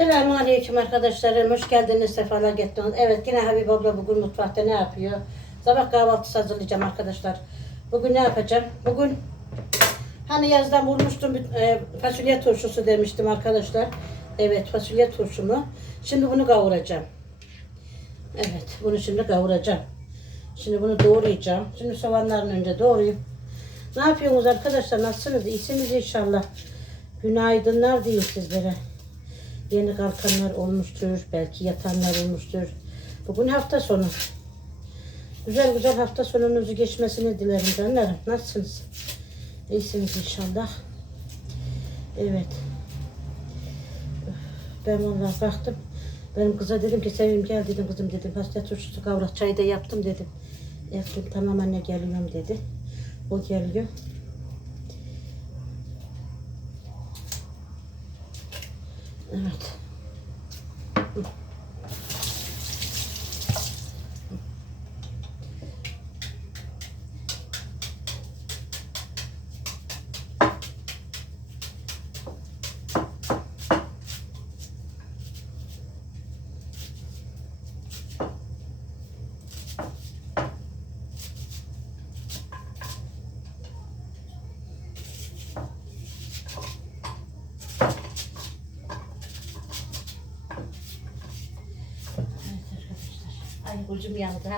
Selamun Aleyküm arkadaşlarım. Hoş geldiniz, sefalar getirdiniz. Evet yine Habib abla bugün mutfakta ne yapıyor? Sabah kahvaltısı hazırlayacağım arkadaşlar. Bugün ne yapacağım? Bugün hani yazdan bulmuştum e, fasulye turşusu demiştim arkadaşlar. Evet fasulye turşumu. Şimdi bunu kavuracağım. Evet bunu şimdi kavuracağım. Şimdi bunu doğrayacağım. Şimdi soğanların önce doğrayayım. Ne yapıyorsunuz arkadaşlar? Nasılsınız? İyisiniz inşallah. Günaydınlar diyeyim sizlere. Yeni kalkanlar olmuştur. Belki yatanlar olmuştur. Bugün hafta sonu. Güzel güzel hafta sonunuzu geçmesini dilerim canlarım. Nasılsınız? İyisiniz inşallah. Evet. Ben vallahi baktım. Benim kıza dedim ki Sevim gel dedim kızım dedim. Pasta turşusu kavrak çayı da yaptım dedim. Yaptım tamam anne geliyorum dedi. O geliyor. Evet arkadaşlar. Ay ucum yandı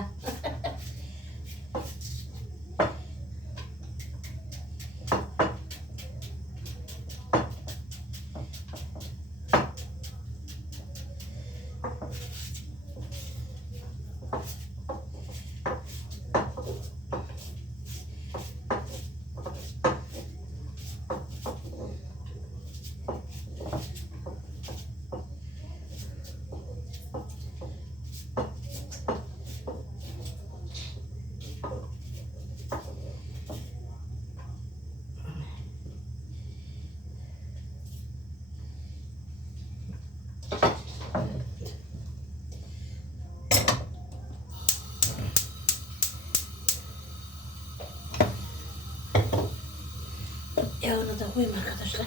Yağını da koyayım arkadaşlar.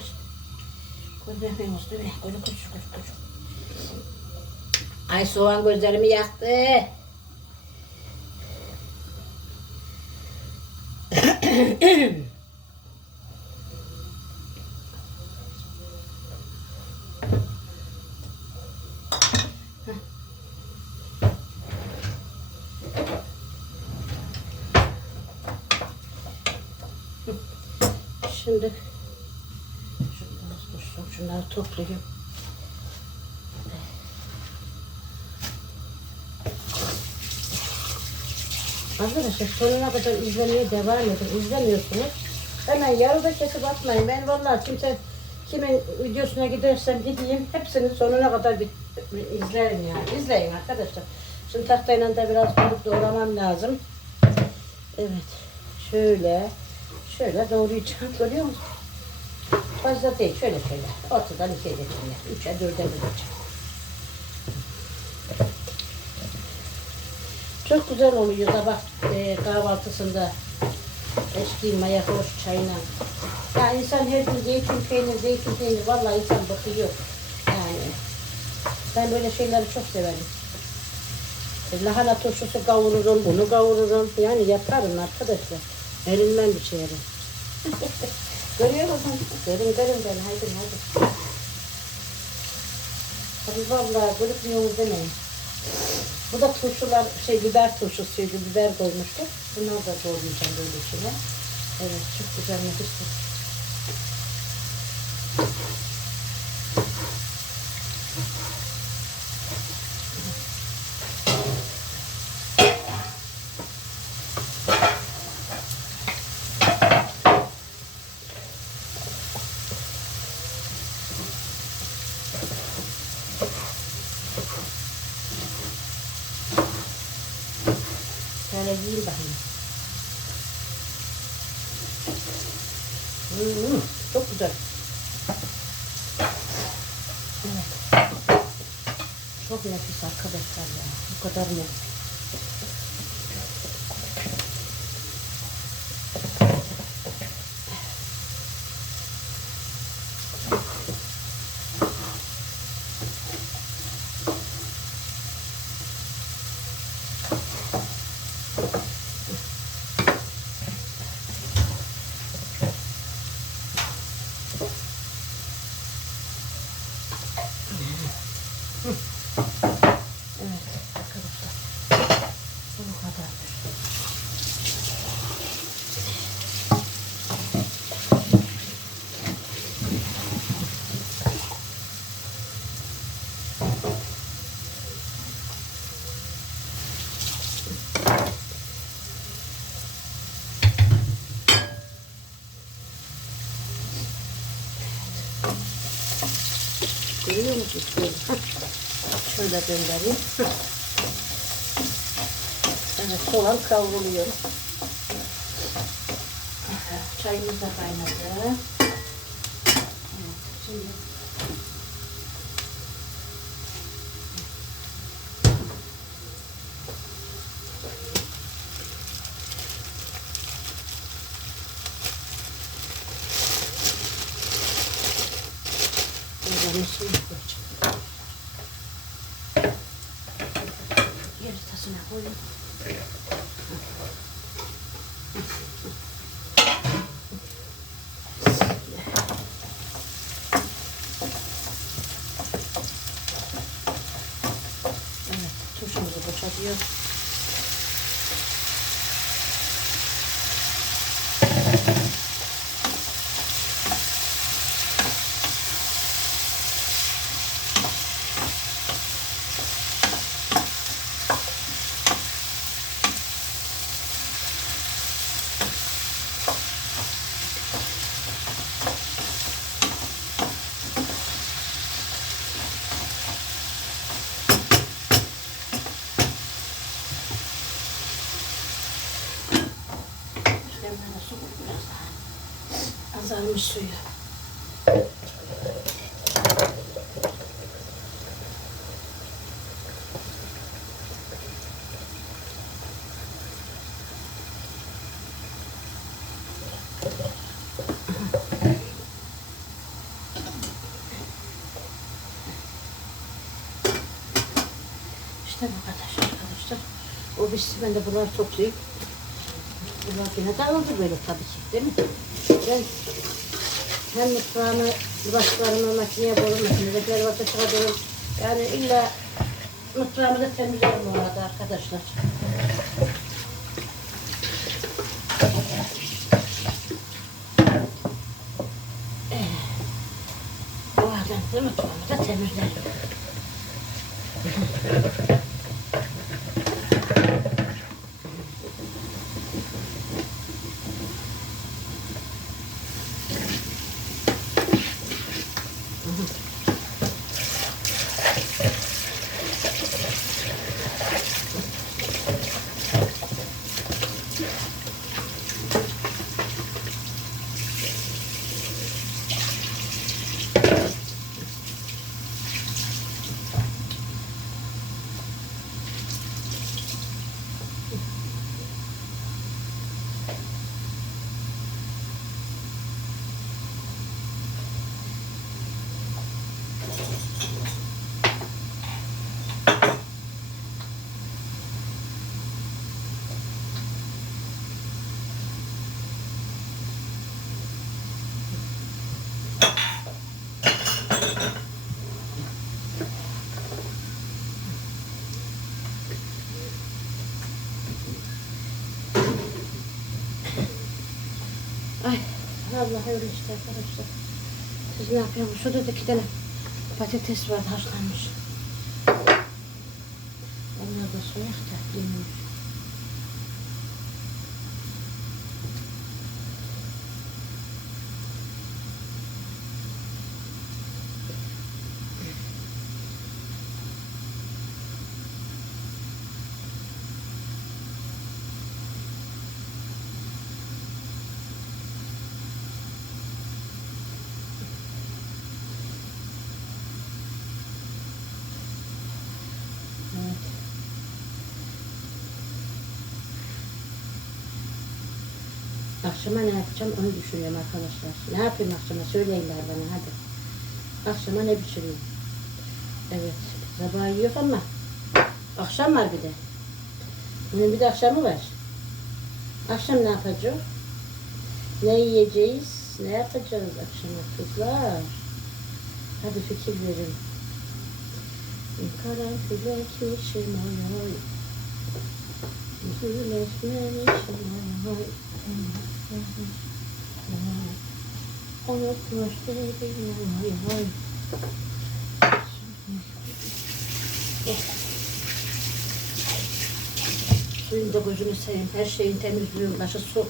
Koy bebeğimiz değil mi? Koy koy koy koy. Ay soğan gözlerimi yaktı. Şimdi şunları dursun, şunları toplayayım. Arkadaşlar sonuna kadar izlemeye devam edin. İzlemiyorsunuz. Hemen yarıda kesip atmayın. Ben vallahi kimse kimin videosuna gidersem gideyim hepsini sonuna kadar bir, bir izlerim yani. İzleyin arkadaşlar. Şimdi tahtayla da biraz balık doğramam lazım. Evet. Şöyle. Şöyle doğrayacağım. Görüyor musun? Fazla değil. Şöyle şöyle. Ortadan ikiye getireyim. Üçe dörde böleceğim. Çok güzel oluyor sabah e, kahvaltısında. Eşki maya hoş çayına. Ya insan her gün zeytin peynir, zeytin peynir. Vallahi insan bakıyor. Yani ben böyle şeyleri çok severim. E, Lahana turşusu kavururum, bunu kavururum. Yani yaparım arkadaşlar. Erinmem bir şeye. Görüyor musun? Görün görün ben. Haydi haydi. Hadi vallahi görüp demeyin. Bu da turşular, şey biber turşusuydu, biber koymuştuk. Bunları da doğrayacağım böyle içine. Evet, çok güzel nefis bir bakayım. Hmm, çok güzel. Evet. Çok nefis arkadaşlar ya. Bu kadar nefis. Evet arkadaşlar. Bu kadar. Görüyor musunuz? Şöyle, göndereyim. Hah. Evet, soğan kavruluyor. Çayımız da kaynadı. Evet, şimdi Adios. Azalmış suyu. İşte bu kadar arkadaşlar. O bitsin ben de bunları toplayayım. Bunlar yine dağıldı böyle tabii ki değil mi? Ben hem mutfağımı, bulaşıklarımı makineye koyuyorum, makinedekileri orta çıkarıyorum. Yani illa mutfağımı da temizlerim bu arada arkadaşlar. Eh, Bu arada da mutfağımı da temizlerim. Ay Allah öyle işte arkadaşlar. Siz ne yapıyorsunuz? Şurada da iki tane patates var haşlanmış. Onlar da soyak da yemiş. Evet. Akşama ne yapacağım onu düşünüyorum arkadaşlar. Ne yapayım akşama söyleyinler bana hadi. Akşama ne pişireyim? Evet. Sabah yok ama akşam var bir de. Bunun bir de akşamı var. Akşam ne yapacağız? Ne yiyeceğiz? Ne yapacağız akşama kızlar? Hadi fikir verin. Karanfilekmişim ay ay. Suyun da gözünü seveyim. Her şeyin temizliği başı su.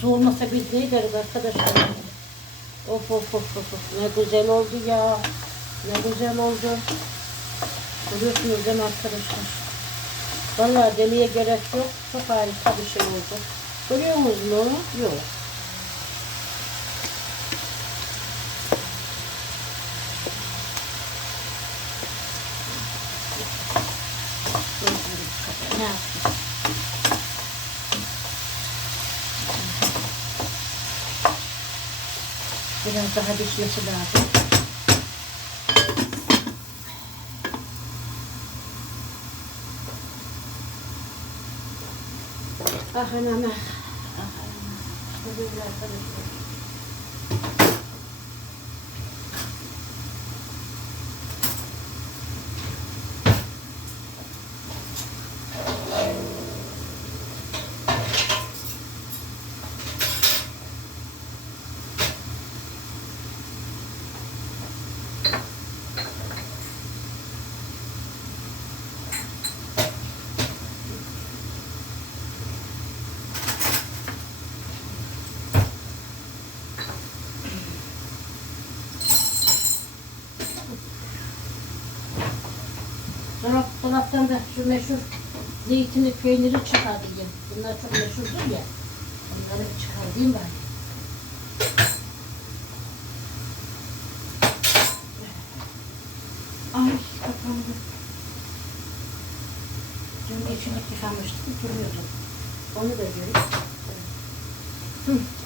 Su olmasa biz ne deriz arkadaşlar? Of of of of. of. Ne güzel oldu ya. Ne güzel oldu. Görüyorsunuz değil mi arkadaşlar? Vallahi demeye gerek yok. Çok harika bir şey oldu. Görüyor musunuz mu? Yok. Biraz daha pişmesi lazım. Ah anam ah. Ah anam. Bu böyle arkadaşlar. Dolap, dolaptan da şu meşhur zeytini, peyniri çıkarayım. Bunlar çok meşhurdur ya. Bir çıkarayım ben. Ay kapandı. Dün yeşillik yıkamıştık, duruyordu. Onu da görüp. Hı.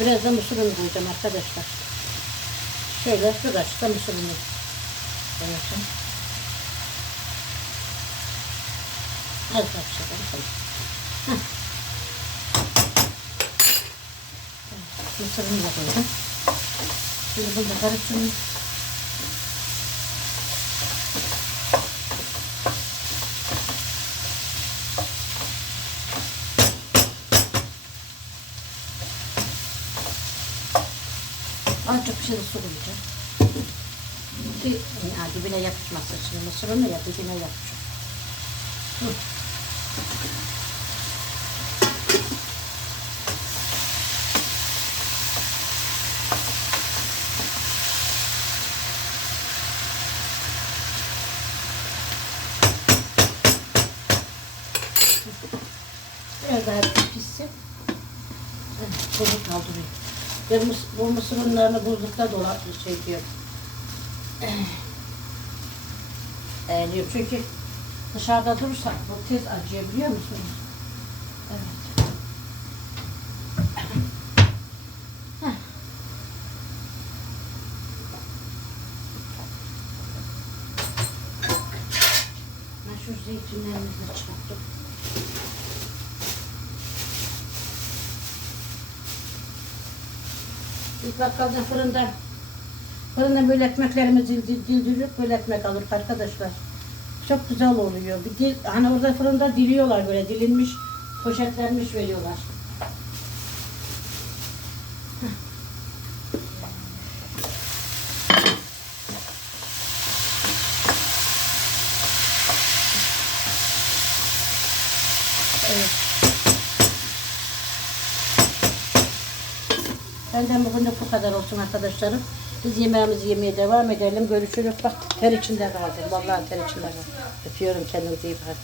Biraz da mısır unu koyacağım arkadaşlar. Şöyle bir da mısır unu koyacağım. Az kaşık da Heh. Evet, Mısır unu da koydum. Şimdi bunu da karıştırayım. De su koyacağım. Ki ya, dibine yapışmasın şimdi mısır unu ya dibine yapışır. Hı. Biraz daha pişsin. Evet, Bunu kaldırayım. Mıs- bu mısır unlarını buzlukta dolap şey diyor. Eğiliyor çünkü dışarıda durursa bu tez acıyor biliyor musunuz? Evet. Heh. Ben zeytinlerimizi çıkarttım. Biz bakkaldan fırında fırında böyle ekmeklerimizi dil- dildirip böyle ekmek alırız arkadaşlar. Çok güzel oluyor. Bir dil, hani orada fırında diliyorlar böyle dilinmiş, poşetlenmiş veriyorlar. Evet. Benden bugün de bu kadar olsun arkadaşlarım. Biz yemeğimizi yemeye devam edelim. Görüşürüz. Bak ter içinde kaldım. Vallahi ter içinde kaldım. Öpüyorum kendinize iyi bakın.